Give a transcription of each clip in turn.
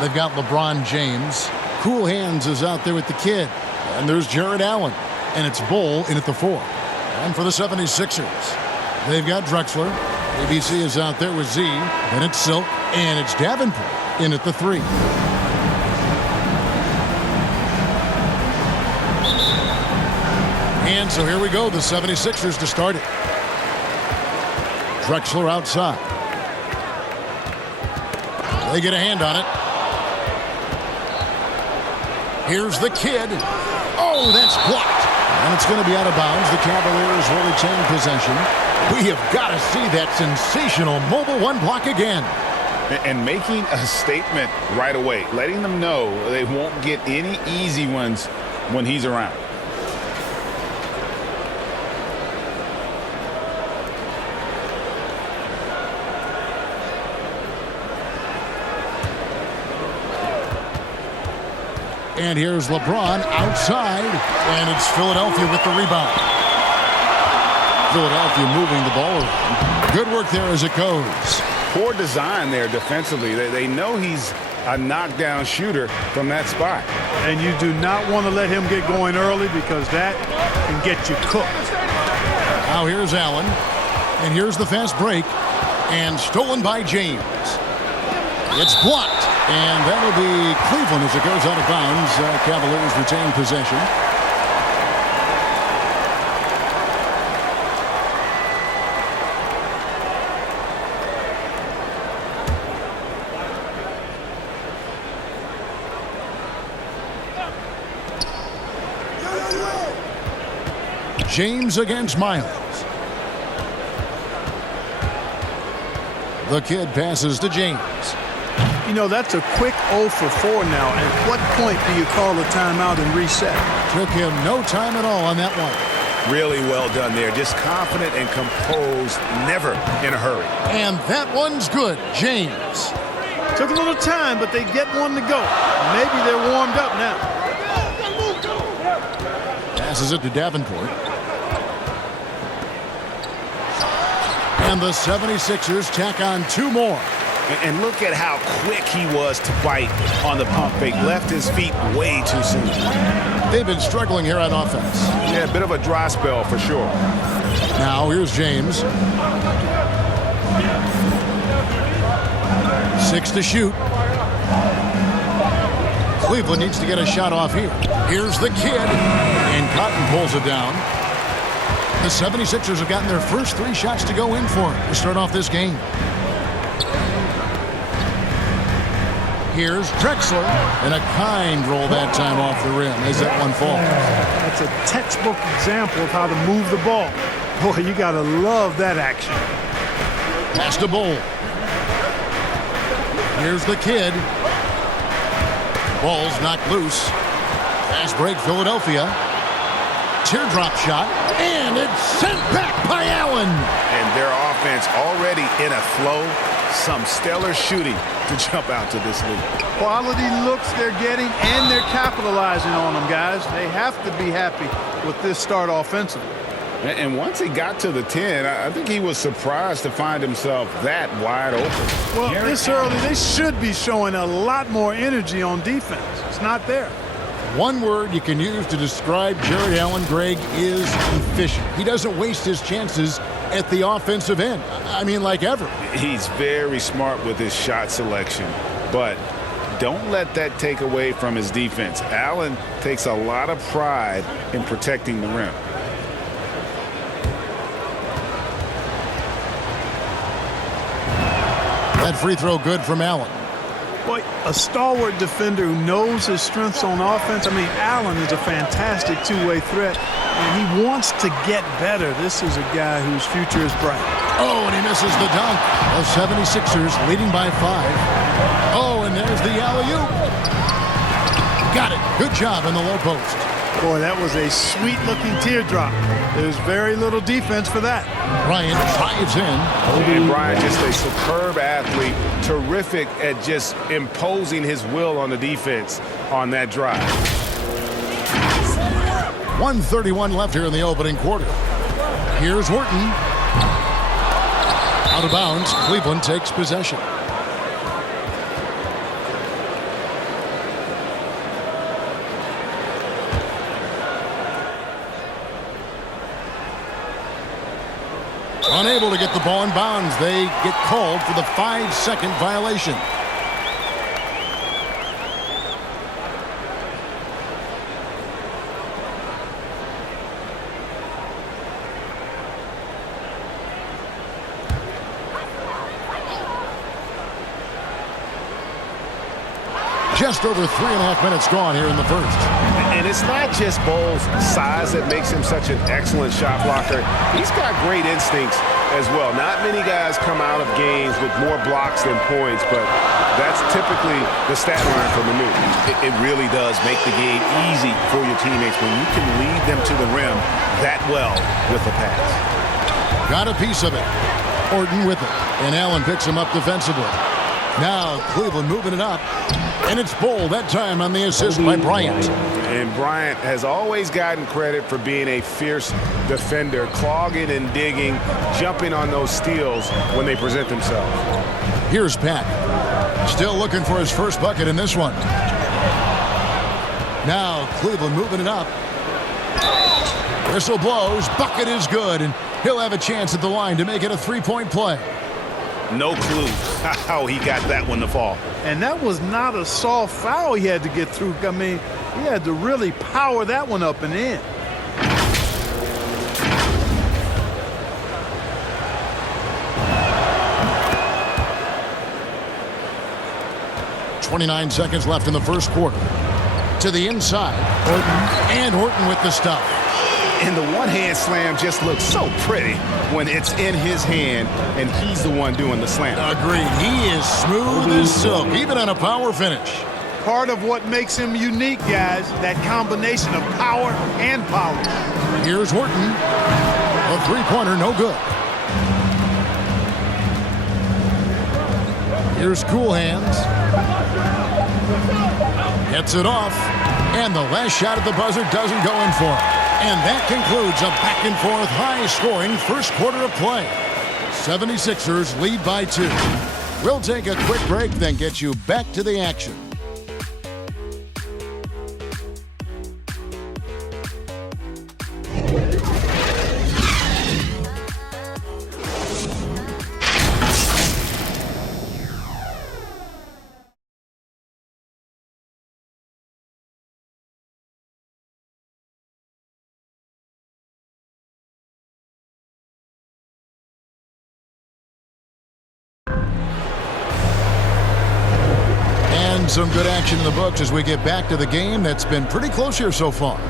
They've got LeBron James. Cool Hands is out there with the kid. And there's Jared Allen. And it's Bull in at the 4. And for the 76ers, they've got Drexler. ABC is out there with Z. And it's Silk. And it's Davenport in at the 3. And so here we go, the 76ers to start it. Drexler outside. They get a hand on it. Here's the kid. Oh, that's blocked. And it's going to be out of bounds. The Cavaliers will retain possession. We have got to see that sensational mobile one block again. And making a statement right away, letting them know they won't get any easy ones when he's around. And here's LeBron outside, and it's Philadelphia with the rebound. Philadelphia moving the ball around. Good work there as it goes. Poor design there defensively. They know he's a knockdown shooter from that spot. And you do not want to let him get going early because that can get you cooked. Now here's Allen, and here's the fast break, and stolen by James. It's blocked. And that'll be Cleveland as it goes out of bounds. Cavaliers retain possession. James against Miles. The kid passes to James. You know, that's a quick 0 for 4 now. At what point do you call a timeout and reset? Took him no time at all on that one. Really well done there. Just confident and composed, never in a hurry. And that one's good. James. Took a little time, but they get one to go. Maybe they're warmed up now. Passes it to Davenport. And the 76ers tack on 2 more. And look at how quick he was to bite on the pump fake. Left his feet way too soon. They've been struggling here on offense. Yeah, a bit of a dry spell for sure. Now here's James. 6 to shoot. Cleveland needs to get a shot off here. Here's the kid. And Cotton pulls it down. The 76ers have gotten their first 3 shots to go in for it to start off this game. Here's Drexler, and a kind roll that time off the rim as that one falls. That's a textbook example of how to move the ball. Boy, you got to love that action. Pass to Bull. Here's the kid. Ball's knocked loose. Fast break, Philadelphia. Teardrop shot, and it's sent back by Allen. And their offense already in a flow. Some stellar shooting to jump out to this lead. Quality looks they're getting, and they're capitalizing on them, guys. They have to be happy with this start offensively. And once he got to the 10, I think he was surprised to find himself that wide open. Well, this early, they should be showing a lot more energy on defense. It's not there. One word you can use to describe Jared Allen, Greg, is efficient. He doesn't waste his chances at the offensive end. I mean, like ever. He's very smart with his shot selection, but don't let that take away from his defense. Allen takes a lot of pride in protecting the rim. That free throw good from Allen. Boy, a stalwart defender who knows his strengths on offense. I mean, Allen is a fantastic two-way threat, and he wants to get better. This is a guy whose future is bright. Oh, and he misses the dunk. The 76ers leading by 5. Oh, and there's the alley-oop. Got it. Good job in the low post. Boy, that was a sweet-looking teardrop. There's very little defense for that. Bryant drives in. And Bryant, just a superb athlete, terrific at just imposing his will on the defense on that drive. 1:31 left here in the opening quarter. Here's Horton. Out of bounds. Cleveland takes possession. Unable to get the ball in bounds. They get called for the 5-second violation. Just over 3.5 minutes gone here in the first. And it's not just Bull's size that makes him such an excellent shot blocker. He's got great instincts as well. Not many guys come out of games with more blocks than points, but that's typically the stat line from the move. It really does make the game easy for your teammates when you can lead them to the rim that well with a pass. Got a piece of it. Orton with it. And Allen picks him up defensively. Now Cleveland moving it up. And it's Bull that time on the assist by Bryant. And Bryant has always gotten credit for being a fierce defender, clogging and digging, jumping on those steals when they present themselves. Here's Pat. Still looking for his first bucket in this one. Now Cleveland moving it up. Whistle blows. Bucket is good. And he'll have a chance at the line to make it a three-point play. No clue how he got that one to fall. And that was not a soft foul he had to get through. I mean, he had to really power that one up and in. .29 seconds left in the first quarter. To the inside. Orton. And Orton with the stop. And the one-hand slam just looks so pretty when it's in his hand and he's the one doing the slam. Agreed. He is smooth as silk, even on a power finish. Part of what makes him unique, guys, that combination of power and power. Here's Horton. A three-pointer, no good. Here's Cool Hands. Gets it off. And the last shot at the buzzer doesn't go in for him. And that concludes a back-and-forth, high-scoring first quarter of play. 76ers lead by 2. We'll take a quick break, then get you back to the action. Some good action in the books as we get back to the game that's been pretty close here so far.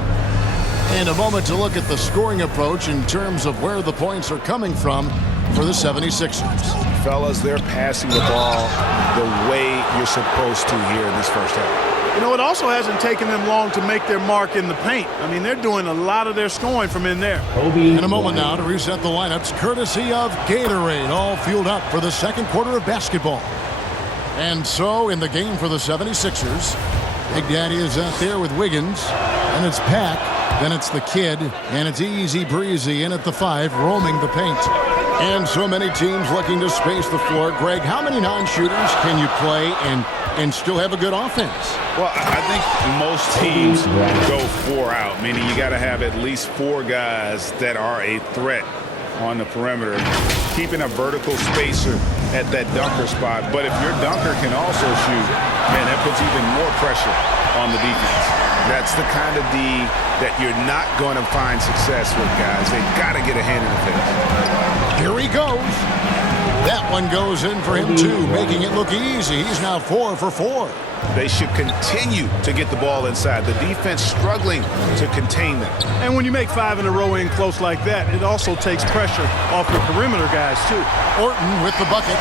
And a moment to look at the scoring approach in terms of where the points are coming from for the 76ers. Fellas, they're passing the ball the way you're supposed to here in this first half. You know, it also hasn't taken them long to make their mark in the paint. I mean, they're doing a lot of their scoring from in there. In a moment now to reset the lineups, courtesy of Gatorade, all fueled up for the second quarter of basketball. And so, in the game for the 76ers, Big Daddy is out there with Wiggins, and it's Pack, then it's the Kid, and it's Easy Breezy in at the 5, roaming the paint. And so many teams looking to space the floor. Greg, how many non-shooters can you play and still have a good offense? Well, I think most teams go 4 out, meaning you got to have at least 4 guys that are a threat on the perimeter, keeping a vertical spacer at that dunker spot. But if your dunker can also shoot, man, that puts even more pressure on the defense. That's the kind of D that you're not going to find success with, guys. They've got to get a hand in the face. Here he goes. That one goes in for him, too, making it look easy. He's now 4 for 4. They should continue to get the ball inside. The defense struggling to contain them. And when you make 5 in a row in close like that, it also takes pressure off your perimeter guys, too. Orton with the bucket.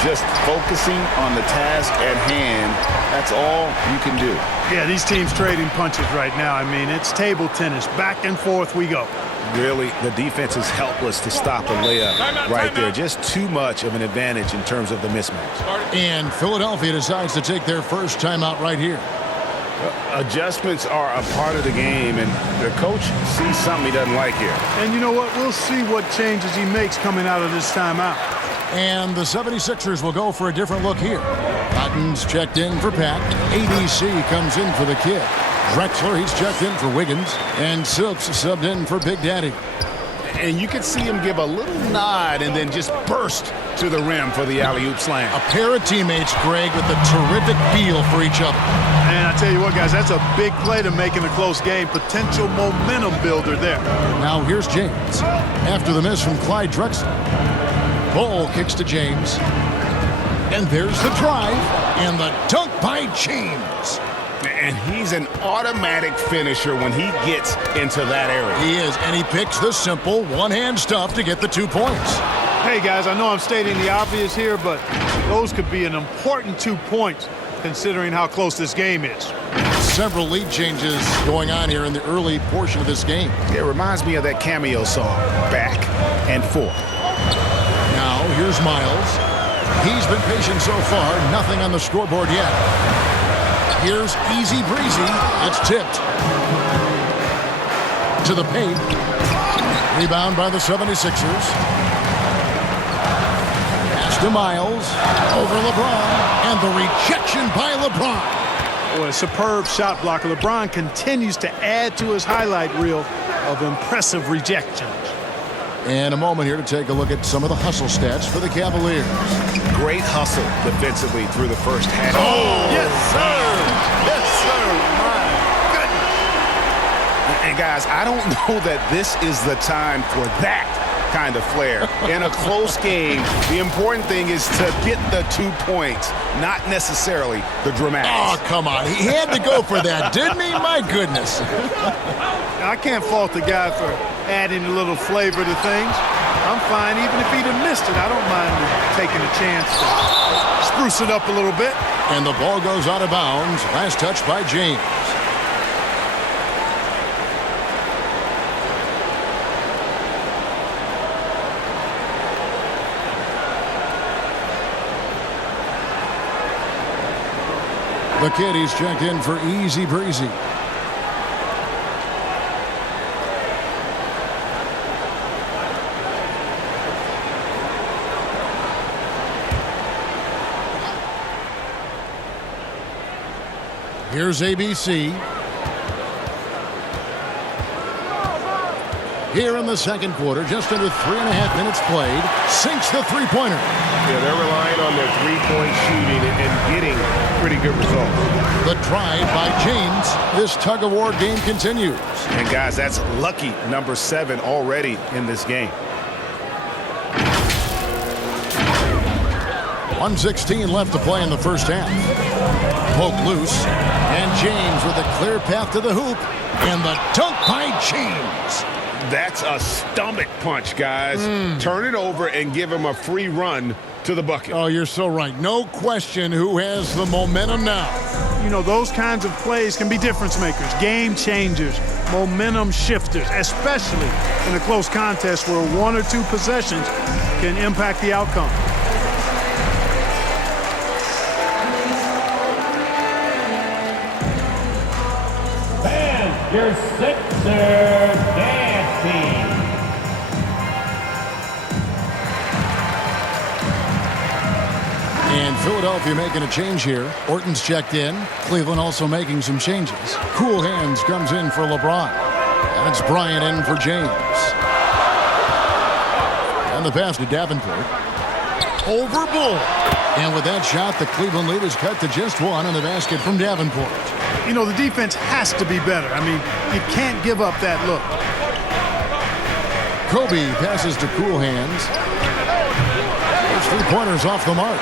Just focusing on the task at hand, that's all you can do. Yeah, these teams trading punches right now. I mean, it's table tennis. Back and forth we go. Really, the defense is helpless to stop a layup right there. Just too much of an advantage in terms of the mismatch. And Philadelphia decides to take their first timeout right here. Adjustments are a part of the game, and the coach sees something he doesn't like here. And you know what? We'll see what changes he makes coming out of this timeout. And the 76ers will go for a different look here. Cotton's checked in for Pat. ABC comes in for the Kid. Drexler, he's checked in for Wiggins. And Silks subbed in for Big Daddy. And you could see him give a little nod and then just burst to the rim for the alley-oop slam. A pair of teammates, Greg, with a terrific feel for each other. And I tell you what, guys, that's a big play to make in a close game. Potential momentum builder there. Now here's James. After the miss from Clyde Drexler. Ball kicks to James. And there's the drive. And the dunk by James. And he's an automatic finisher when he gets into that area. He is, and he picks the simple one-hand stuff to get the 2 points. Hey, guys, I know I'm stating the obvious here, but those could be an important 2 points considering how close this game is. Several lead changes going on here in the early portion of this game. It reminds me of that cameo song, Back and Forth. Now, here's Miles. He's been patient so far, nothing on the scoreboard yet. Here's Easy Breezy. That's tipped. To the paint. Rebound by the 76ers. Pass to Miles. Over LeBron. And the rejection by LeBron. Boy, a superb shot blocker. LeBron continues to add to his highlight reel of impressive rejections. And a moment here to take a look at some of the hustle stats for the Cavaliers. Great hustle defensively through the first half. Oh, yes, sir. Yes, sir. My goodness. And guys, I don't know that this is the time for that kind of flair. In a close game, the important thing is to get the 2 points, not necessarily the dramatics. Oh, come on. He had to go for that, didn't he? My goodness. I can't fault the guy for adding a little flavor to things. I'm fine even if he'd have missed it. I don't mind taking a chance to spruce it up a little bit. And the ball goes out of bounds. Last touch by James. The kid, he's checked in for Easy Breezy. Here's ABC. Here in the second quarter, just under 3.5 minutes played, sinks the three-pointer. Yeah, they're relying on their three-point shooting and getting pretty good results. The drive by James. This tug-of-war game continues. And guys, that's lucky number 7 already in this game. 1:16 left to play in the first half. Poke loose, and James with a clear path to the hoop, and the dunk by James. That's a stomach punch, guys. Turn it over and give him a free run to the bucket. Oh, you're so right. No question who has the momentum now. You know, those kinds of plays can be difference makers, game changers, momentum shifters, especially in a close contest where 1 or 2 possessions can impact the outcome. Your Sixers dance team. And Philadelphia making a change here. Orton's checked in. Cleveland also making some changes. Cool Hands comes in for LeBron. And it's Bryant in for James. And the pass to Davenport. Over Bull. And with that shot, the Cleveland lead is cut to just 1 on the basket from Davenport. You know, the defense has to be better. I mean, you can't give up that look. Kobe passes to Cool Hands. There's 3 pointers off the mark.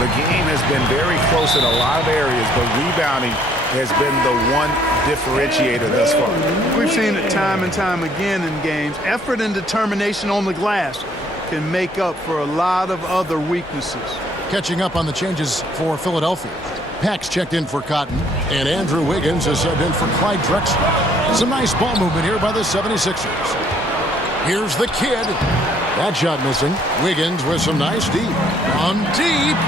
The game has been very close in a lot of areas, but rebounding has been the one differentiator thus far. We've seen it time and time again in games. Effort and determination on the glass can make up for a lot of other weaknesses. Catching up on the changes for Philadelphia. Pax checked in for Cotton, and Andrew Wiggins is subbed in for Clyde Drexler. Some nice ball movement here by the 76ers. Here's the kid. That shot missing. Wiggins with some nice deep. On deep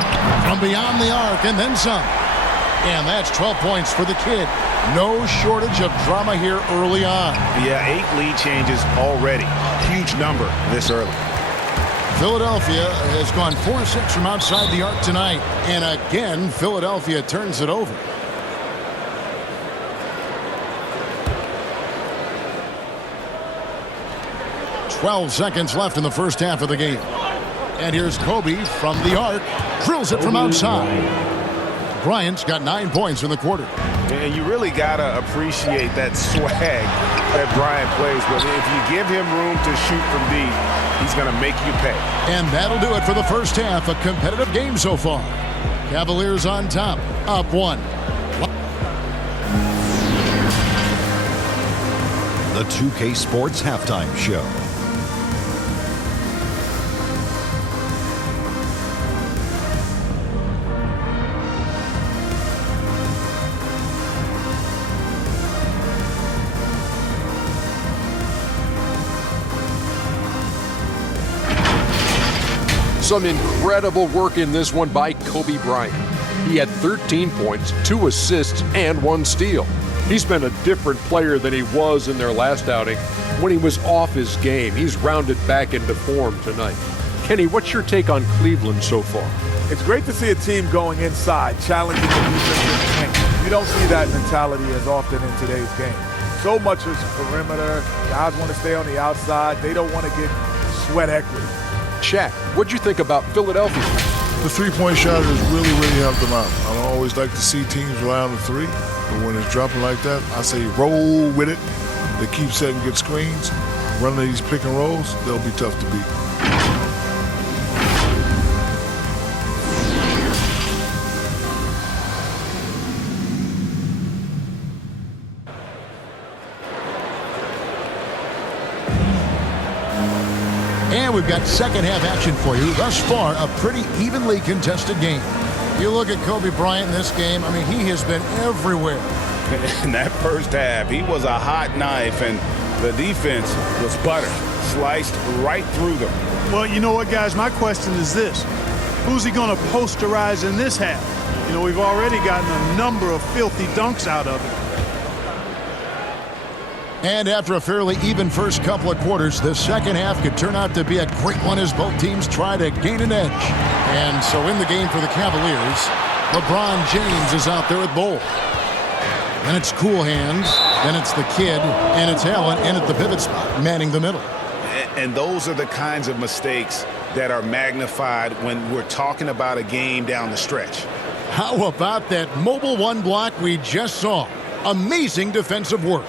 from beyond the arc, and then some. And that's 12 points for the kid. No shortage of drama here early on. Yeah, 8 lead changes already. Huge number this early. Philadelphia has gone 4-6 from outside the arc tonight. And again, Philadelphia turns it over. 12 seconds left in the first half of the game. And here's Kobe from the arc. Drills it from outside. Bryant's got 9 points in the quarter. And you really got to appreciate that swag that Bryant plays with. If you give him room to shoot from deep, he's going to make you pay. And that'll do it for the first half. A competitive game so far. Cavaliers on top, up 1. The 2K Sports Halftime Show. Some incredible work in this one by Kobe Bryant. He had 13 points, 2 assists, and 1 steal. He's been a different player than he was in their last outing when he was off his game. He's rounded back into form tonight. Kenny, what's your take on Cleveland so far? It's great to see a team going inside, challenging the defensive paint. You don't see that mentality as often in today's game. So much is perimeter. Guys want to stay on the outside. They don't want to get sweat equity. Shaq, what'd you think about Philadelphia? The three-point shot has really, really helped them out. I don't always like to see teams rely on the three, but when it's dropping like that, I say roll with it. They keep setting good screens. Running these pick and rolls, they'll be tough to beat. And we've got second half action for you. Thus far, a pretty evenly contested game. You look at Kobe Bryant in this game, I mean, he has been everywhere. In that first half, he was a hot knife, and the defense was butter, sliced right through them. Well, you know what, guys? My question is this. Who's he going to posterize in this half? You know, we've already gotten a number of filthy dunks out of it. And after a fairly even first couple of quarters, the second half could turn out to be a great one as both teams try to gain an edge. And so in the game for the Cavaliers, LeBron James is out there with Bol. Then it's Cool Hands, then it's the Kid, and it's Allen in at the pivot spot, manning the middle. And those are the kinds of mistakes that are magnified when we're talking about a game down the stretch. How about that mobile one block we just saw? Amazing defensive work.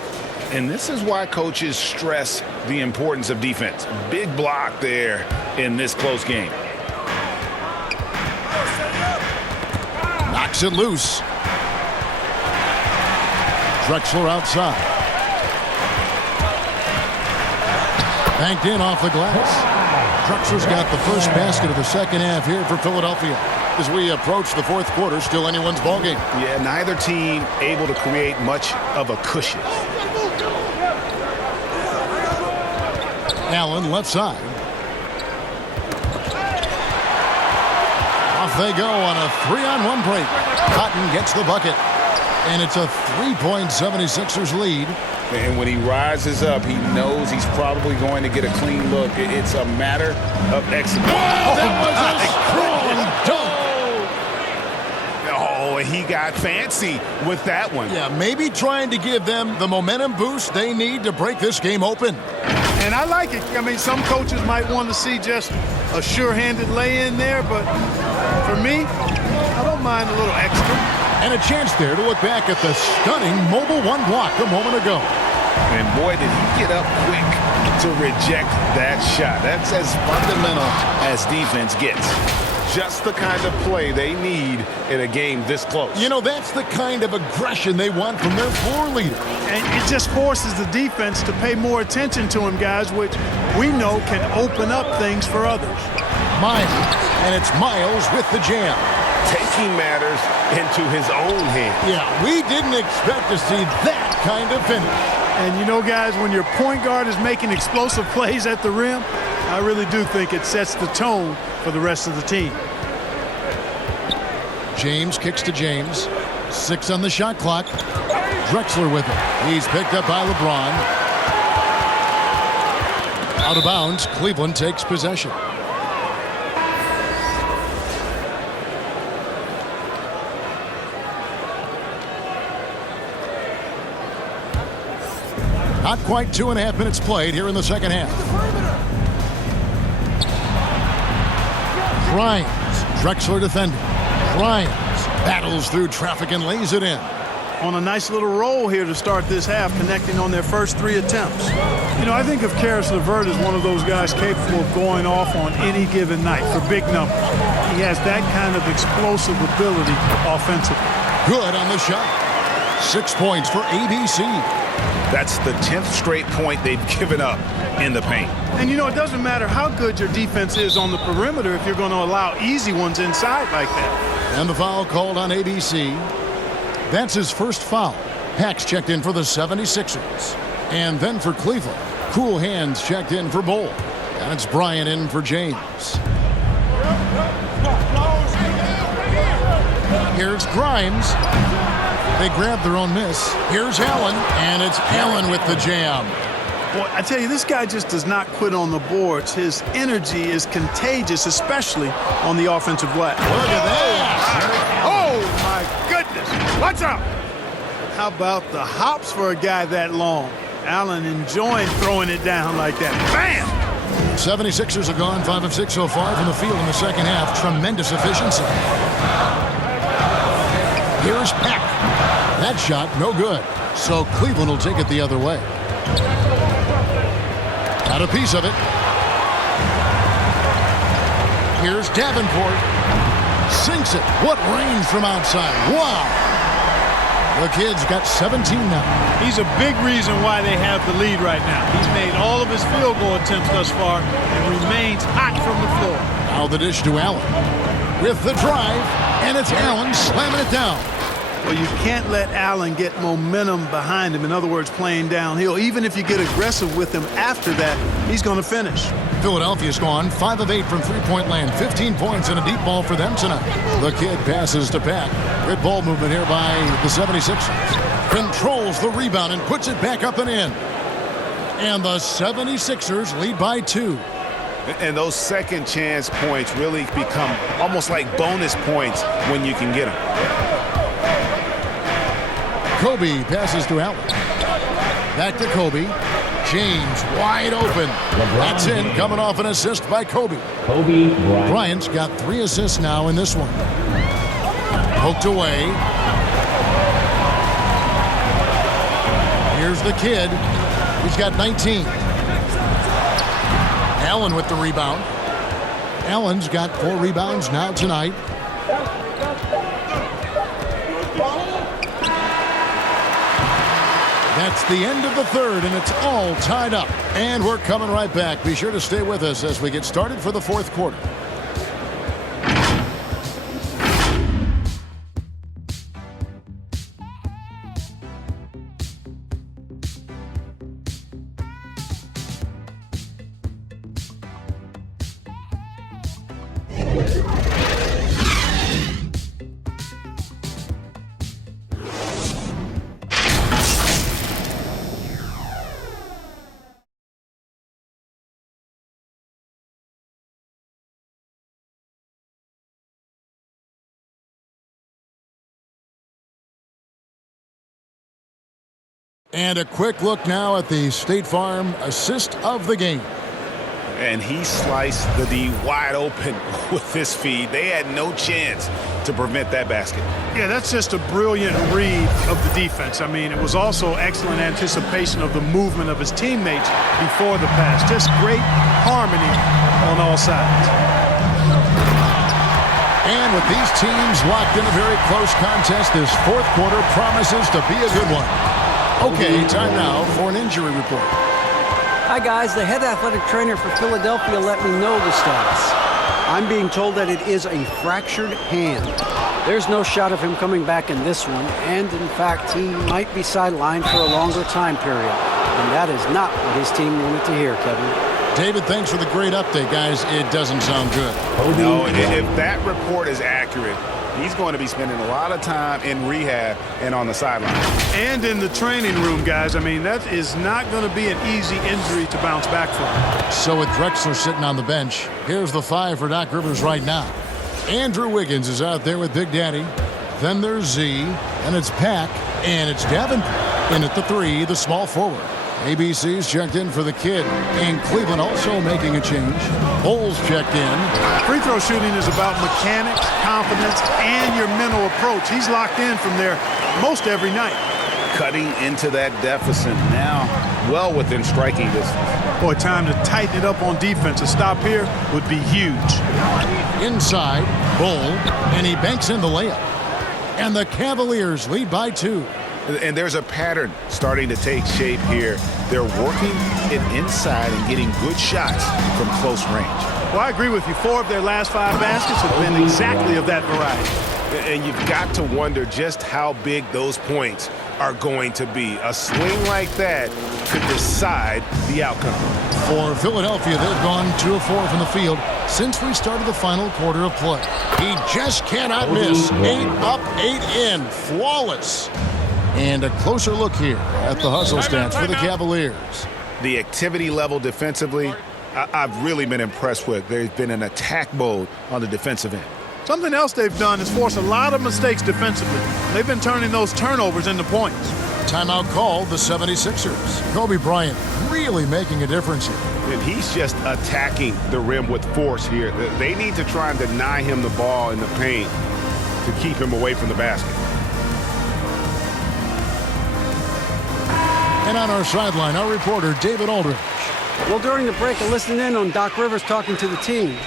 And this is why coaches stress the importance of defense. Big block there in this close game. Knocks it loose. Drexler outside. Banked in off the glass. Drexler's got the first basket of the second half here for Philadelphia. As we approach the fourth quarter, still anyone's ballgame. Yeah, neither team able to create much of a cushion. Allen left side. Off they go on a 3-on-1 break. Cotton gets the bucket. And it's a 3-point 76ers lead. And when he rises up, he knows he's probably going to get a clean look. It's a matter of execution. That was a strong dunk. Oh, he got fancy with that one. Yeah, maybe trying to give them the momentum boost they need to break this game open. And I like it. I mean, some coaches might want to see just a sure-handed lay-in there, but for me, I don't mind a little extra. And a chance there to look back at the stunning mobile one block a moment ago. And boy, did he get up quick to reject that shot. That's as fundamental as defense gets. Just the kind of play they need in a game this close. You know, that's the kind of aggression they want from their floor leader. And it just forces the defense to pay more attention to him, guys, which we know can open up things for others. Miles, and it's Miles with the jam. Taking matters into his own hands. Yeah, we didn't expect to see that kind of finish. And you know, guys, when your point guard is making explosive plays at the rim, I really do think it sets the tone for the rest of the team. James kicks to James. 6 on the shot clock. Drexler with it. He's picked up by LeBron. Out of bounds, Cleveland takes possession. Not quite 2.5 minutes played here in the second half. Grimes, Drexler defending. Grimes battles through traffic and lays it in. On a nice little roll here to start this half, connecting on their first 3 attempts. You know, I think of Karis LeVert as one of those guys capable of going off on any given night for big numbers. He has that kind of explosive ability offensively. Good on the shot. 6 points for ABC. That's the 10th straight point they've given up in the paint. And, you know, it doesn't matter how good your defense is on the perimeter if you're going to allow easy ones inside like that. And the foul called on ABC. That's his first foul. Pax checked in for the 76ers. And then for Cleveland, Cool Hands checked in for Bull. And it's Bryant in for James. Here's Grimes. They grab their own miss. Here's Allen, and it's Allen with the jam. Boy, I tell you, this guy just does not quit on the boards. His energy is contagious, especially on the offensive glass. Look at that. Oh, my goodness. Watch out. How about the hops for a guy that long? Allen enjoying throwing it down like that. Bam! 76ers have gone 5 of 6 so far from the field in the second half. Tremendous efficiency. Here's Peck. That shot, no good. So Cleveland will take it the other way. Got a piece of it. Here's Davenport. Sinks it. What range from outside. Wow. The kid's got 17 now. He's a big reason why they have the lead right now. He's made all of his field goal attempts thus far and remains hot from the floor. Now the dish to Allen. With the drive, and it's Allen slamming it down. Well, you can't let Allen get momentum behind him. In other words, playing downhill. Even if you get aggressive with him after that, he's going to finish. Philadelphia's gone 5 of 8 from three-point land. 15 points and a deep ball for them tonight. The kid passes to Pack. Good ball movement here by the 76ers. Controls the rebound and puts it back up and in. And the 76ers lead by 2. And those second chance points really become almost like bonus points when you can get them. Kobe passes to Allen. Back to Kobe. James wide open. That's in, coming off an assist by Kobe. Kobe Bryant. Bryant's got 3 assists now in this one. Poked away. Here's the kid. He's got 19. Allen with the rebound. Allen's got 4 rebounds now tonight. That's the end of the third, and it's all tied up. And we're coming right back. Be sure to stay with us as we get started for the fourth quarter. And a quick look now at the State Farm assist of the game. And he sliced the D wide open with this feed. They had no chance to prevent that basket. Yeah, that's just a brilliant read of the defense. I mean, it was also excellent anticipation of the movement of his teammates before the pass. Just great harmony on all sides. And with these teams locked in a very close contest, this fourth quarter promises to be a good one. Okay, time now for an injury report. Hi, guys. The head athletic trainer for Philadelphia let me know the status. I'm being told that it is a fractured hand. There's no shot of him coming back in this one, and in fact, he might be sidelined for a longer time period. And that is not what his team wanted to hear, Kevin. David, thanks for the great update, guys. It doesn't sound good. No, if that report is accurate, he's going to be spending a lot of time in rehab and on the sideline. And in the training room, guys. I mean, that is not going to be an easy injury to bounce back from. So with Drexler sitting on the bench, here's the 5 for Doc Rivers right now. Andrew Wiggins is out there with Big Daddy. Then there's Z, and it's Pack, and it's Davenport. In at the 3, the small forward. ABC's checked in for the kid. And Cleveland also making a change. Bowles checked in. Free throw shooting is about mechanics, confidence, and your mental approach. He's locked in from there most every night. Cutting into that deficit now, well within striking distance. Boy, time to tighten it up on defense. A stop here would be huge. Inside, Bull, and he banks in the layup. And the Cavaliers lead by 2. And there's a pattern starting to take shape here. They're working it inside and getting good shots from close range. Well, I agree with you. 4 of their last 5 baskets have been exactly of that variety. And you've got to wonder just how big those points are going to be. A swing like that could decide the outcome. For Philadelphia, they've gone 2 of 4 from the field since we started the final quarter of play. He just cannot miss. 8 up, 8 in. Flawless. And a closer look here at the hustle stats for the Cavaliers. The activity level defensively, I've really been impressed with. There's been an attack mode on the defensive end. Something else they've done is force a lot of mistakes defensively. They've been turning those turnovers into points. Timeout called the 76ers. Kobe Bryant really making a difference here. And he's just attacking the rim with force here. They need to try and deny him the ball in the paint to keep him away from the basket. And on our sideline, our reporter, David Aldridge. Well, during the break, I listened in on Doc Rivers talking to the team.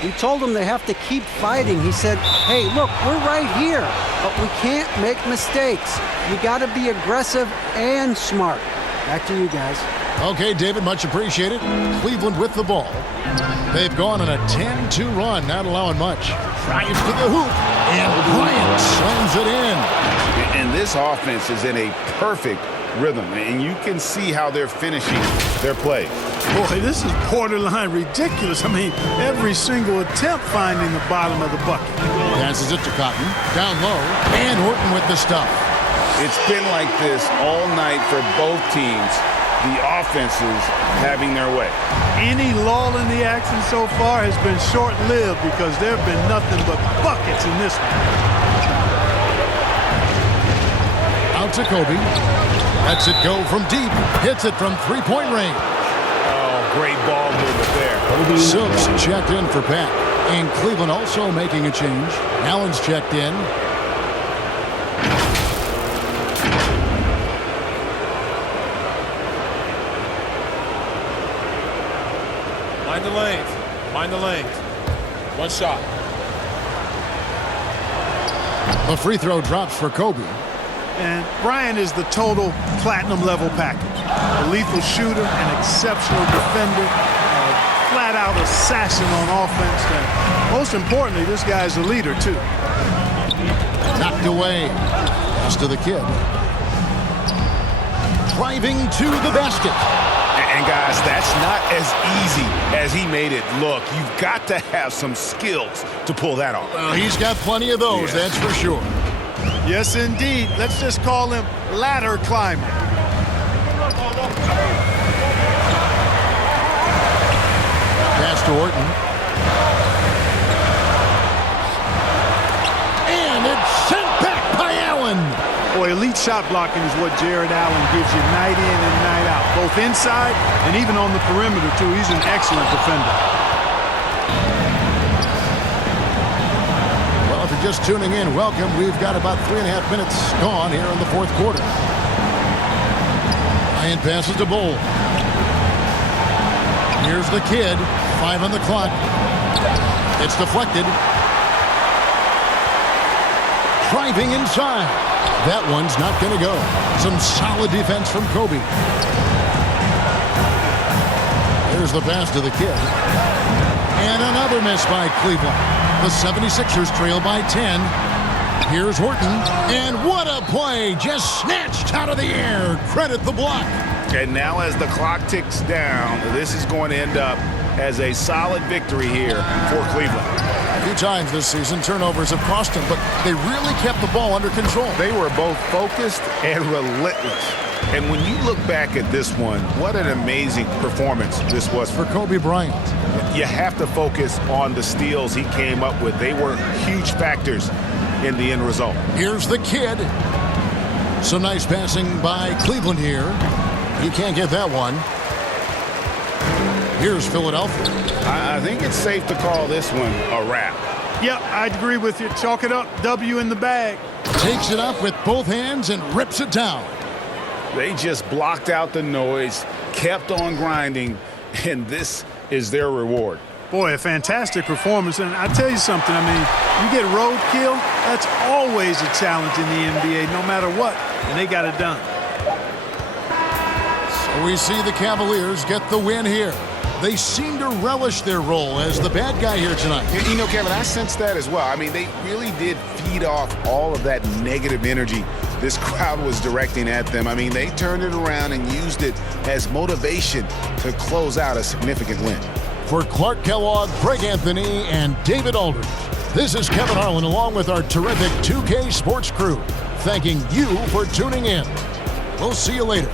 He told them they have to keep fighting. He said, hey, look, we're right here, but we can't make mistakes. You got to be aggressive and smart. Back to you guys. Okay, David, much appreciated. Cleveland with the ball. They've gone on a 10-2 run, not allowing much. Drives to the hoop, and Bryant slams it in. And this offense is in a perfect rhythm, and you can see how they're finishing their play. Boy, this is borderline ridiculous. I mean, every single attempt finding the bottom of the bucket. Passes it to Cotton, down low, and Horton with the stuff. It's been like this all night for both teams. The offenses having their way. Any lull in the action so far has been short-lived because there have been nothing but buckets in this one. Out to Kobe. Lets it go from deep. Hits it from three-point range. Oh, great ball movement there. Silks checked in for Pat. And Cleveland also making a change. Allen's checked in. Mind the lanes. Mind the lanes. One shot. The free throw drops for Kobe. And Bryant is the total platinum-level package. A lethal shooter, an exceptional defender, a flat-out assassin on offense. And most importantly, this guy's a leader, too. Knocked away. Pass to the kid. Driving to the basket. And guys, that's not as easy as he made it look. You've got to have some skills to pull that off. Well, he's got plenty of those, that's for sure. Yes, indeed. Let's just call him ladder climber. Pass to Horton. And it's sent back by Allen. Boy, elite shot blocking is what Jared Allen gives you night in and night out, both inside and even on the perimeter, too. He's an excellent defender. Well, if you're just tuning in, welcome. We've got about 3.5 minutes gone here in the fourth quarter. Bryant passes to Bull. Here's the kid. 5 on the clock. It's deflected. Driving inside. That one's not going to go. Some solid defense from Kobe. There's the pass to the kid. And another miss by Cleveland. The 76ers trail by 10. Here's Horton. And what a play. Just snatched out of the air. Credit the block. And now as the clock ticks down, this is going to end up as a solid victory here for Cleveland. A few times this season, turnovers have cost them, but they really kept the ball under control. They were both focused and relentless. And when you look back at this one, what an amazing performance this was for Kobe Bryant. You have to focus on the steals he came up with. They were huge factors in the end result. Here's the kid. Some nice passing by Cleveland here. He can't get that one. Here's Philadelphia. I think it's safe to call this one a wrap. Yep, I agree with you. Chalk it up. W in the bag. Takes it up with both hands and rips it down. They just blocked out the noise, kept on grinding, and this is their reward. Boy, a fantastic performance. And I tell you something, I mean, you get roadkill, that's always a challenge in the NBA, no matter what. And they got it done. So we see the Cavaliers get the win here. They seem to relish their role as the bad guy here tonight. You know, Kevin, I sense that as well. I mean, they really did feed off all of that negative energy this crowd was directing at them. I mean, they turned it around and used it as motivation to close out a significant win. For Clark Kellogg, Greg Anthony, and David Aldridge, this is Kevin Harlan along with our terrific 2K Sports crew, thanking you for tuning in. We'll see you later.